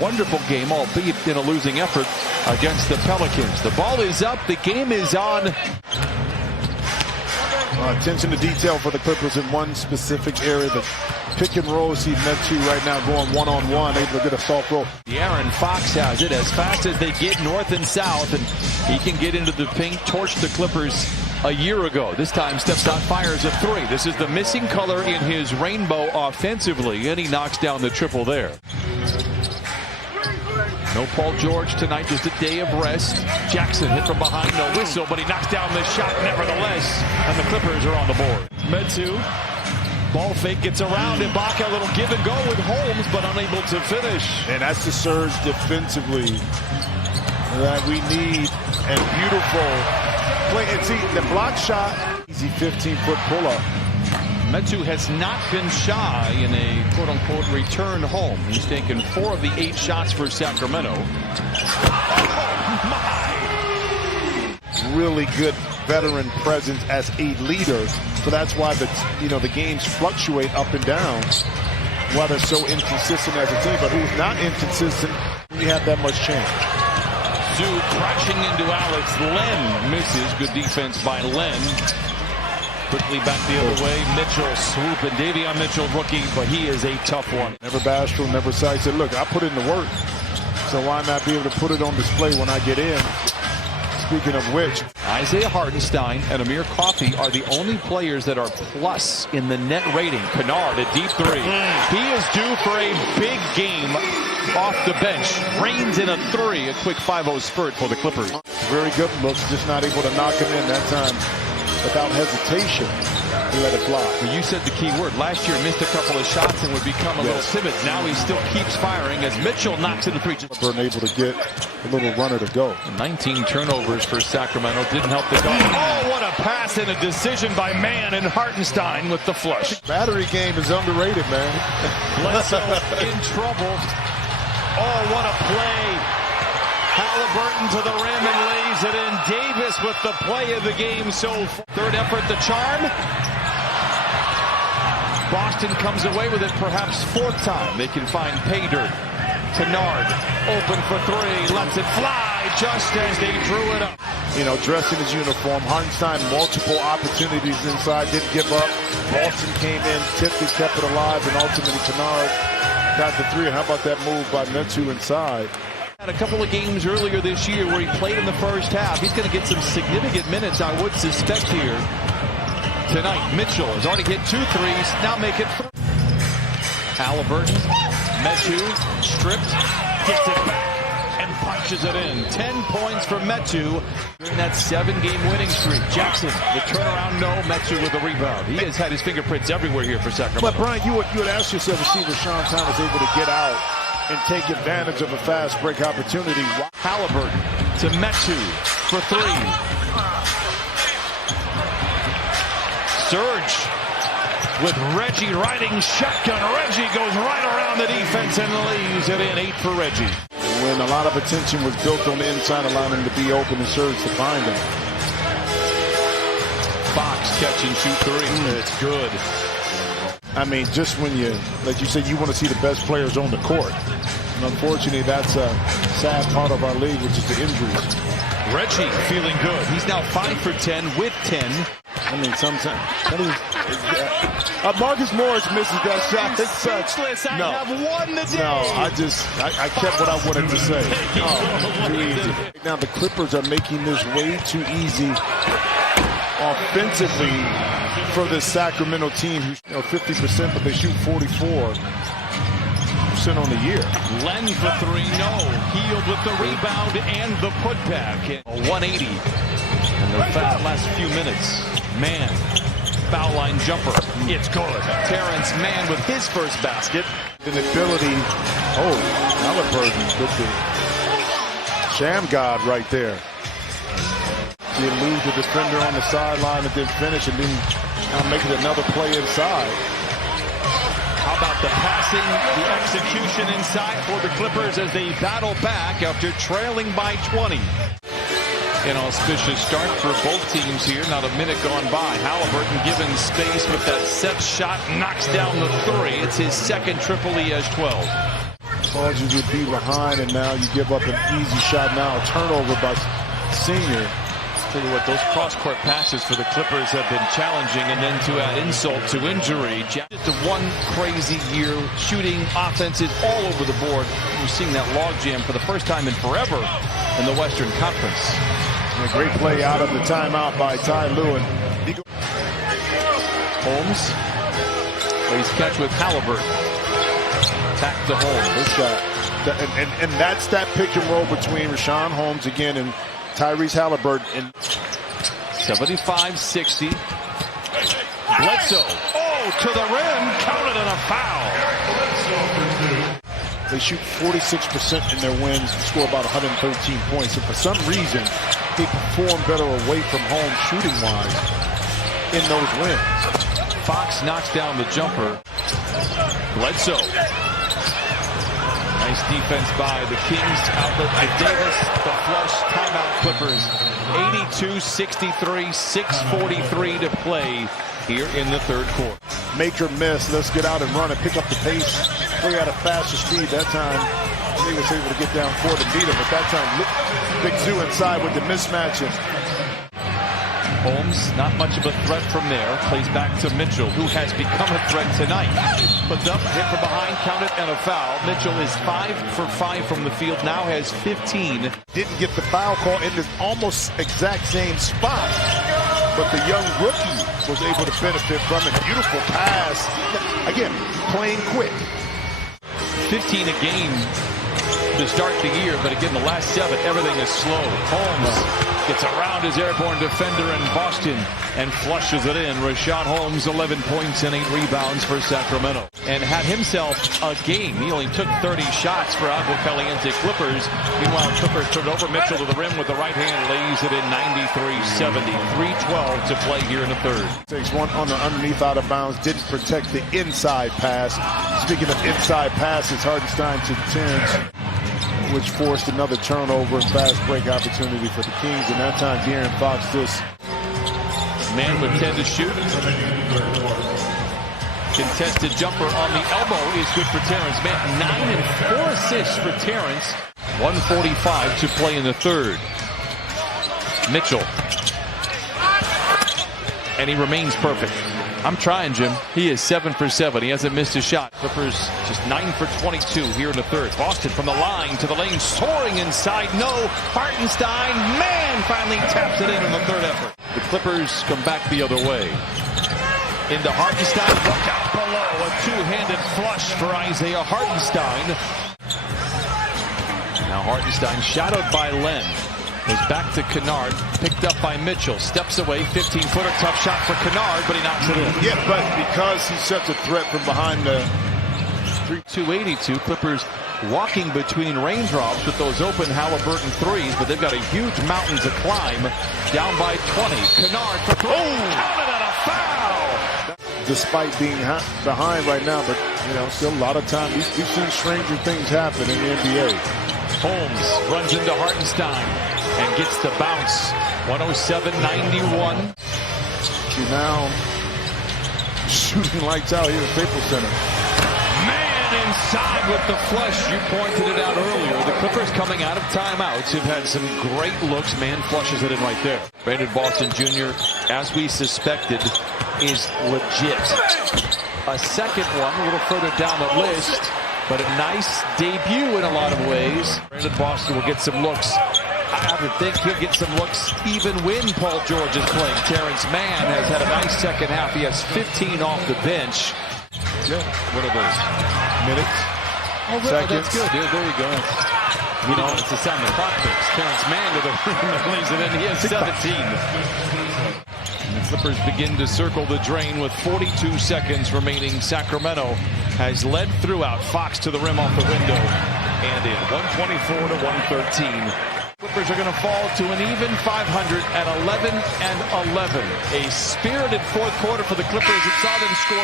Wonderful game, albeit in a losing effort against the Pelicans. The ball is up. The game is on. Attention to detail for the Clippers in one specific area. The pick and roll, see Metu right now going one-on-one, able to get a soft roll. Aaron Fox has it as fast as they get north and south, and he can get into the paint, torch the Clippers a year ago. This time steps out, fires a three. This is the missing color in his rainbow offensively, and he knocks down the triple there. No Paul George tonight, just a day of rest. Jackson hit from behind, no whistle, but he knocks down the shot nevertheless, and the Clippers are on the board. Metu, ball fake, gets around Ibaka, a little give and go with Holmes, but unable to finish. And that's the surge defensively that we need, and beautiful play. And see, the block shot, easy 15-foot pull-up. Metu has not been shy in a quote-unquote return home. He's taken 4 of the 8 shots for Sacramento. Oh, my! Really good veteran presence as a leader. So that's why the games fluctuate up and down. Why they're so inconsistent as a team. But who's not inconsistent, we have that much change. Zoo crashing into Alex. Len misses. Good defense by Len. Quickly back the other way. Mitchell swooping. Davion Mitchell, rookie, but he is a tough one. Never bashful, never shy. He said, look, I put in the work, so why not be able to put it on display when I get in? Speaking of which, Isaiah Hartenstein and Amir Coffey are the only players that are plus in the net rating. Kennard, a deep three. He is due for a big game off the bench. Reigns in a three. A quick 5-0 spurt for the Clippers. Very good looks, just not able to knock him in that time. Without hesitation, he let it fly. Well, you said the key word. Last year missed a couple of shots and would become a little timid. Now he still keeps firing as Mitchell knocks in the three. Able to get a little runner to go. 19 turnovers for Sacramento. Didn't help the guard. Oh, what a pass and a decision by Mann, and Hartenstein with the flush. Battery game is underrated, man. Bledsoe in trouble. Oh, what a play. Halliburton to the rim and lays it in. Davis with the play of the game so far. Third effort, the charm. Boston comes away with it perhaps 4th time. They can find pay dirt. Kennard open for 3, lets it fly just as they drew it up. You know, dressed in his uniform. Hartenstein, multiple opportunities inside, didn't give up. Boston came in, tipped it, kept it alive, and ultimately Kennard got the 3. And how about that move by Metu inside? Had a couple of games earlier this year where he played in the first half. He's going to get some significant minutes, I would suspect, here tonight. Mitchell has already hit 2 threes. Now make it 3. Halliburton, Metu, stripped, gets it back, and punches it in. 10 points for Metu in that 7-game winning streak. Jackson, the turnaround, no. Metu with the rebound. He has had his fingerprints everywhere here for Sacramento. But, Brian, you would ask yourself to see Rashawn Thomas able to get out and take advantage of a fast break opportunity. Halliburton to Metu for 3. Surge with Reggie riding shotgun. Reggie goes right around the defense and leaves it in. 8 for Reggie. When a lot of attention was built on the inside, allowing him to be open and Surge to find him. Fox catch and shoot 3. It's good. I mean, just when you, like you said, you want to see the best players on the court. And unfortunately, that's a sad part of our league, which is the injuries. Reggie feeling good. He's now 5 for 10 with 10. I mean, sometimes Marcus Morris misses that shot. It's speechless. I have won the day. No, I kept what I wanted to say. Too easy. Now the Clippers are making this way too easy offensively for the Sacramento team, who's 50%, but they shoot 44% on the year. Len for 3, no. Healed with the rebound and the putback. 180 in the last few minutes. Mann, foul line jumper. It's good. Terrence Mann with his first basket. An ability. Oh, Halliburton with the sham god right there. He eludes the defender on the sideline and then finish and then make it another play inside. How about the passing, the execution inside for the Clippers as they battle back after trailing by 20. An auspicious start for both teams here. Not a minute gone by. Halliburton given space with that set shot, knocks down the 3. It's his second triple. He has 12. Caused you to be behind, and now you give up an easy shot. Now a turnover by Senior. Tell you what, those cross-court passes for the Clippers have been challenging, and then to add insult to injury. Just one crazy year, shooting offenses all over the board. We're seeing that logjam for the first time in forever in the Western Conference. And a great play out of the timeout by Ty Lewin. Holmes plays catch with Halliburton. Back to Holmes. Good shot. And that's that pick and roll between Richaun Holmes again and Tyrese Halliburton. And 75-60. Bledsoe. Oh, to the rim. Counted on a foul. They shoot 46% in their wins and score about 113 points. And for some reason, they perform better away from home shooting-wise in those wins. Fox knocks down the jumper. Bledsoe. Nice defense by the Kings. Outlet to Davis. The flush. Timeout Clippers. 82-63. 6:43 to play here in the third quarter. Make or miss. Let's get out and run and pick up the pace. Play at a faster speed. That time, he was able to get down court and beat him. But that time, Big Zoo inside with the mismatch. Holmes, not much of a threat from there. Plays back to Mitchell, who has become a threat tonight. Puts up, hit from behind, counted, and a foul. Mitchell is 5 for 5 from the field, now has 15. Didn't get the foul call in this almost exact same spot. But the young rookie was able to benefit from it. Beautiful pass. Again, playing quick. 15 a game to start the year, but again, the last 7, everything is slow. Holmes gets around his airborne defender in Boston and flushes it in. Richaun Holmes, 11 points and 8 rebounds for Sacramento. And had himself a game. He only took 30 shots for Agua Caliente Clippers. Meanwhile, Clippers turned over. Mitchell to the rim with the right hand, lays it in 93-70. 3:12 to play here in the third. Takes one on the underneath out of bounds. Didn't protect the inside pass. Speaking of inside passes, Hartenstein to Terrence, which forced another turnover and fast break opportunity for the Kings. And that time, De'Aaron Fox just... Man with 10 to shoot. Contested jumper on the elbow is good for Terrence Mann. 9 and 4 assists for Terrence. 1:45 to play in the third. Mitchell. And he remains perfect. I'm trying, Jim. He is 7 for 7. He hasn't missed a shot. Clippers just 9 for 22 here in the third. Boston from the line to the lane, soaring inside. No. Hartenstein, man, finally taps it in the third effort. The Clippers come back the other way. Into Hartenstein. Look out below. A two-handed flush for Isaiah Hartenstein. Now Hartenstein shadowed by Len. Is back to Kennard, picked up by Mitchell, steps away, 15-footer, tough shot for Kennard, but he knocks it in. Yeah, but because he's such a threat from behind the 282, Clippers walking between raindrops with those open Halliburton threes, but they've got a huge mountain to climb, down by 20. Kennard for three, counted on a foul! Despite being behind right now, but, you know, still a lot of time. We've seen stranger things happen in the NBA. Holmes runs into Hartenstein and gets the bounce. 107-91. Now shooting lights out here at Staples Center. Man inside with the flush. You pointed it out earlier. The Clippers coming out of timeouts have had some great looks. Man flushes it in right there. Brandon Boston Jr., as we suspected, is legit. A second one a little further down the list. But a nice debut in a lot of ways. Brandon Boston will get some looks. I would think he'll get some looks even when Paul George is playing. Terrence Mann has had a nice second half. He has 15 off the bench. Yeah. What are those? Minutes. Oh, that's good. Yeah, there you go. You know, it's the sound the clock picks. Terrence Mann to the rim and lays it in. He has 17. And the Clippers begin to circle the drain with 42 seconds remaining. Sacramento has led throughout. Fox to the rim off the window and in. 124 to 113. Clippers are going to fall to an even 500 at 11-11. A spirited fourth quarter for the Clippers. It saw them score